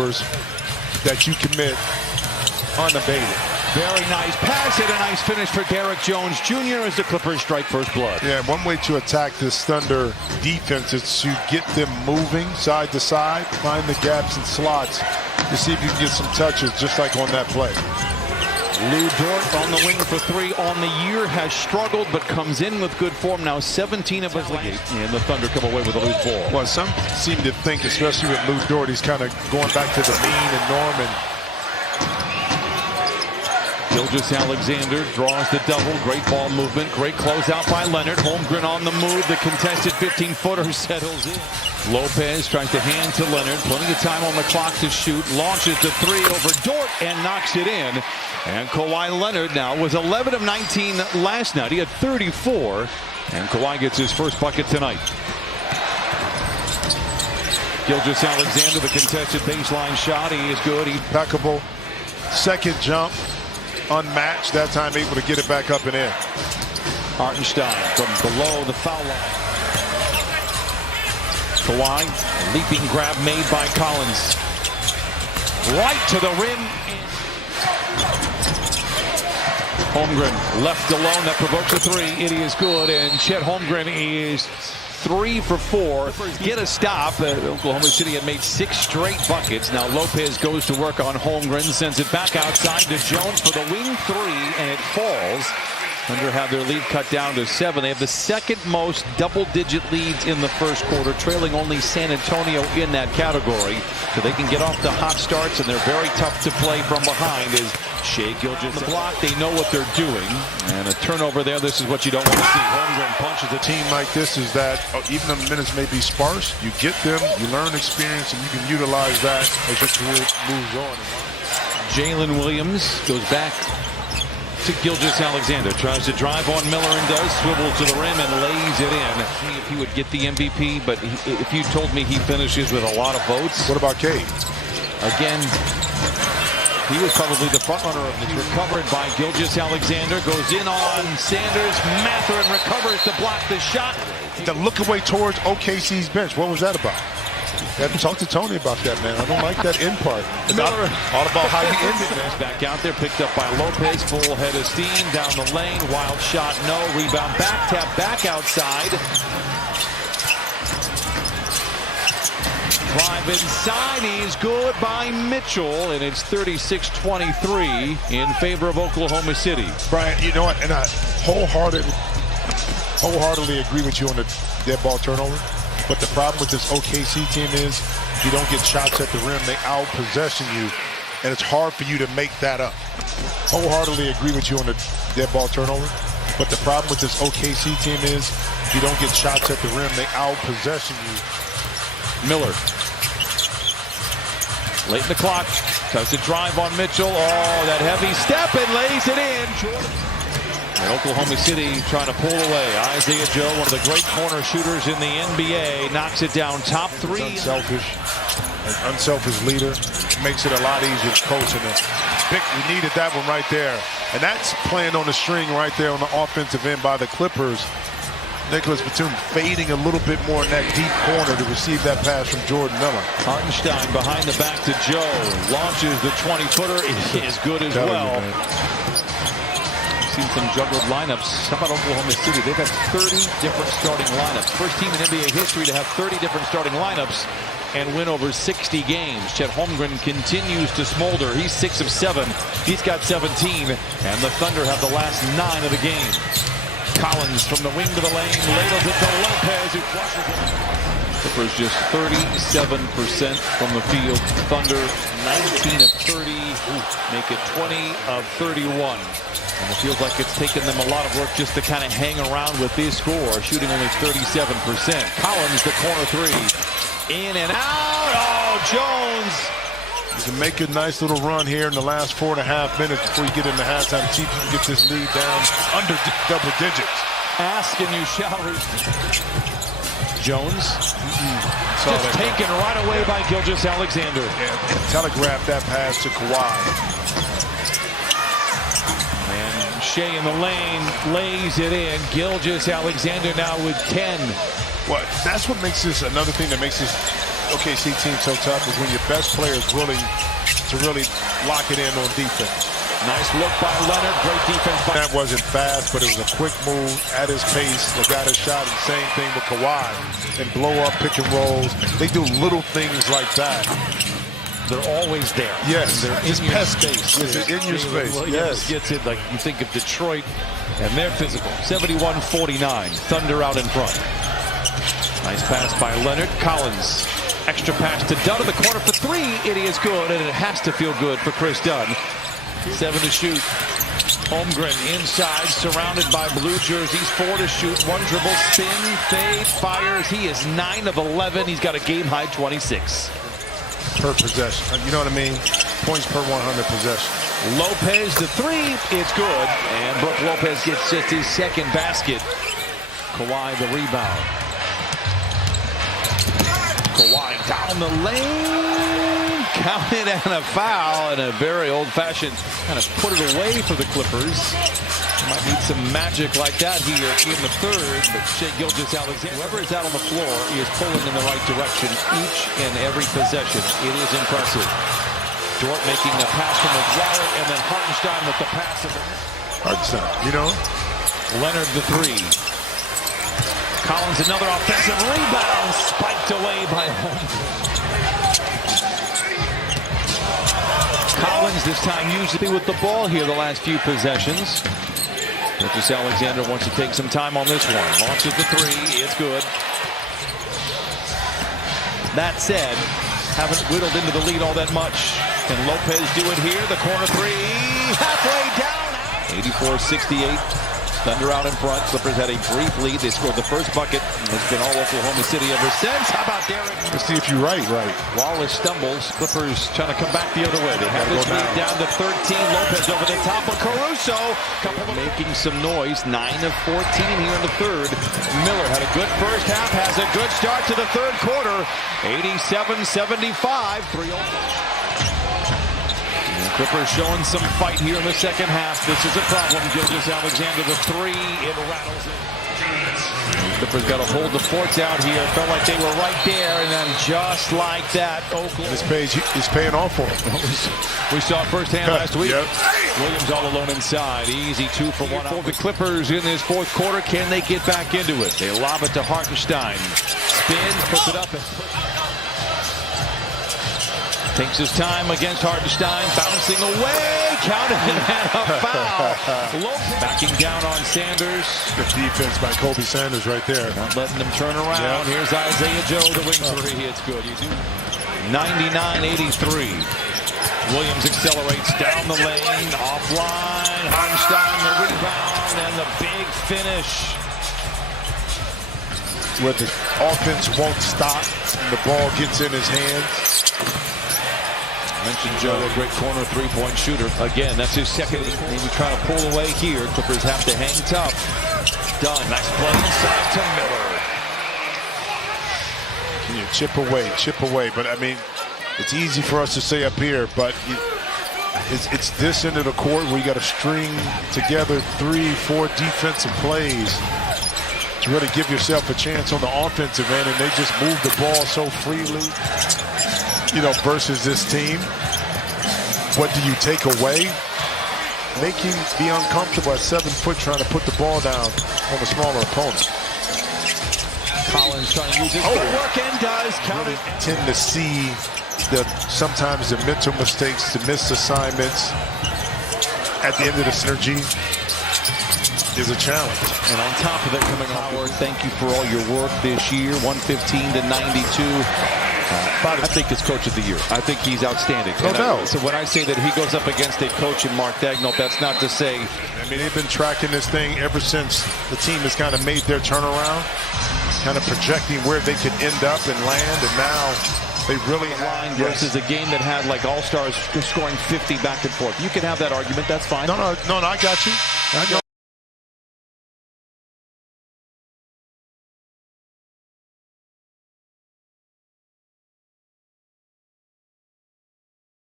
turnovers that you commit unabated. Very nice pass and a nice finish for Derrick Jones Jr. as the Clippers strike first blood. Yeah, one way to attack this Thunder defense is to get them moving side to side, find the gaps and slots to see if you can get some touches, just like on that play. Lou Dort on the wing for three on the year, has struggled but comes in with good form now. 17 of his late, and the Thunder come away with a loose ball. Well, some seem to think, especially with Lou Dort, he's kind of going back to the mean and norm. And Gilgeous-Alexander draws the double. Great ball movement. Great closeout by Leonard. Holmgren on the move. The contested 15-footer settles in. Lopez tries to hand to Leonard. Plenty of time on the clock to shoot. Launches the three over Dort and knocks it in. And Kawhi Leonard now was 11 of 19 last night. He had 34. And Kawhi gets his first bucket tonight. Gilgeous-Alexander, the contested baseline shot. He is good. Impeccable. Second jump. Unmatched, that time able to get it back up and in. Hartenstein from below the foul line. Kawhi, leaping grab made by Collins. Right to the rim. Holmgren left alone, that provokes a three. It is good, and Chet Holmgren is 3 for 4. Get a stop. Oklahoma City had made 6 straight buckets. Now Lopez goes to work on Holmgren, sends it back outside to Jones for the wing three, and it falls. Thunder have their lead cut down to 7. They have the second most double-digit leads in the first quarter, trailing only San Antonio in that category. So they can get off the hot starts, and they're very tough to play from behind. As Shai Gilgeous on the block, they know what they're doing. And a turnover there, this is what you don't want to see. Holmgren punches a team like this is that even though the minutes may be sparse, you get them, you learn experience, and you can utilize that as your career moves on. Jalen Williams goes back to Gilgeous-Alexander, tries to drive on Miller and does, swivels to the rim and lays it in. If he would get the MVP, but if you told me he finishes with a lot of votes. What about Cade? Again, he was probably the front runner of this. Recovered by Gilgeous-Alexander, goes in on Sanders. Mathurin recovers to block the shot. The look away towards OKC's bench. What was that about? Talk to Tony about that, man. I don't like that end part. It's Miller, all about how you end it, man. Back out there, picked up by Lopez. Full head of steam down the lane. Wild shot, no. Rebound back, tap back outside. Drive inside, he's good by Mitchell, and it's 36-23 in favor of Oklahoma City. Brian, you know what? And I wholeheartedly agree with you on the dead ball turnover. But the problem with this OKC team is you don't get shots at the rim. They out-possession you, and it's hard for you to make that up. Wholeheartedly agree with you on the dead ball turnover. But the problem with this OKC team is you don't get shots at the rim. They out-possession you. Miller. Late in the clock. Tries to drive on Mitchell. Oh, that heavy step and lays it in. Jordan. And Oklahoma City trying to pull away. Isaiah Joe, one of the great corner shooters in the NBA, knocks it down top 3. An unselfish leader. Makes it a lot easier to coach. And we needed that one right there. And that's playing on the string right there on the offensive end by the Clippers. Nicholas Batum fading a little bit more in that deep corner to receive that pass from Jordan Miller. Hartenstein behind the back to Joe. Launches the 20-footer. It is good as well. Seen some juggled lineups. How about Oklahoma City? They've had 30 different starting lineups. First team in NBA history to have 30 different starting lineups and win over 60 games. Chet Holmgren continues to smolder. He's 6 of 7. He's got 17. And the Thunder have the last 9 of the game. Collins from the wing to the lane. Ladles it to Lopez, who flushes it. Clippers just 37% from the field. Thunder 19 of 30. Make it 20 of 31. And it feels like it's taken them a lot of work just to kind of hang around with this score, shooting only 37%. Collins, the corner three. In and out. Oh, Jones. You can make a nice little run here in the last 4.5 minutes before you get into halftime. See if you can get this lead down under double digits. Ask and you shall receive. Jones. Just taken right away by Gilgeous-Alexander. And telegraphed that pass to Kawhi. Shai in the lane, lays it in. Gilgeous-Alexander now with 10. Well, that's what makes this another thing that makes this OKC team so tough is when your best player is willing to really lock it in on defense. Nice look by Leonard. Great defense. That wasn't fast, but it was a quick move at his pace. They got his shot, and same thing with Kawhi. And blow up pick and rolls. They do little things like that. They're always there. Yes, they're it's in your pesky. space. It's in your space. Williams Yes, gets it like you think of Detroit, and they're physical. 71-49. Thunder out in front. Nice pass by Leonard. Collins. Extra pass to Dunn in the corner for three. It is good, and it has to feel good for Chris Dunn. 7 to shoot. Holmgren inside, surrounded by blue jerseys. 4 to shoot. 1 dribble, spin, fade, fires. He is 9 of 11. He's got a game-high 26. per possession. You know what I mean? Points per 100 possession. Lopez, the three. It's good. And Brook Lopez gets just his second basket. Kawhi, the rebound. Kawhi down the lane. Counted and a foul, and a very old-fashioned kind of put it away for the Clippers. Might need some magic like that here in the third, but Shai Gilgeous-Alexander, whoever is out on the floor, he is pulling in the right direction each and every possession. It is impressive. Dort making the pass from his wallet, and then Hartenstein with the pass. Hartenstein, you know? Leonard, the three. Collins, another offensive rebound, spiked away by Holmgren. Collins this time usually with the ball here the last few possessions. Gilgeous-Alexander wants to take some time on this one. Launches the three. It's good. That said, haven't whittled into the lead all that much. Can Lopez do it here? The corner three. Halfway down. 84-68. Thunder out in front. Clippers had a brief lead. They scored the first bucket. It's been all Oklahoma City ever since. How about Derek? Let's see if you're right. Wallace stumbles. Clippers trying to come back the other way. They have this lead down to 13. Lopez over the top of Caruso. Making some noise. 9 of 14 here in the third. Miller had a good first half. Has a good start to the third quarter. 87-75. 3-0. Clippers showing some fight here in the second half. This is a problem. Gilgeous-Alexander, the three. It rattles it. Clippers got to hold the forts out here. Felt like they were right there, and then just like that, Oakland. This page is paying off for them. We saw it firsthand last week. Yep. Williams all alone inside. Easy 2 for 1. For the Clippers in this fourth quarter, can they get back into it? They lob it to Hartenstein. Spins, puts it up, and takes his time against Hartenstein, bouncing away, counted and a foul. Backing down on Sanders. Good defense by Kobe Sanders right there. Not letting him turn around. Yep. Here's Isaiah Joe, the wing three. It's good. You do. 99-83. Williams accelerates down the lane, offline. Hartenstein the rebound and the big finish. Where the offense won't stop and the ball gets in his hands. Mentioned Joe, a great corner three-point shooter. Again, that's his second. Maybe trying to pull away here. Clippers have to hang tough. Done. Nice play inside to Miller. Can you chip away? But I mean, it's easy for us to say up here, but it's this end of the court where you got to string together 3-4 defensive plays to really give yourself a chance on the offensive end, and they just move the ball so freely. You know, versus this team, what do you take away? Make him be uncomfortable at 7 foot trying to put the ball down on a smaller opponent. Collins trying to use his footwork and does count it. Tend to see sometimes the mental mistakes, the missed assignments at the end of the synergy is a challenge. And on top of it, coming Howard, thank you for all your work this year. 115-92. I think it's Coach of the Year. I think he's outstanding. No doubt. So when I say that he goes up against a coach in Mark Daigneault, that's not to say. I mean, they've been tracking this thing ever since the team has kind of made their turnaround, kind of projecting where they could end up and land, and now they really have. Versus a game that had like all-stars scoring 50 back and forth. You can have that argument. That's fine. No, I got you.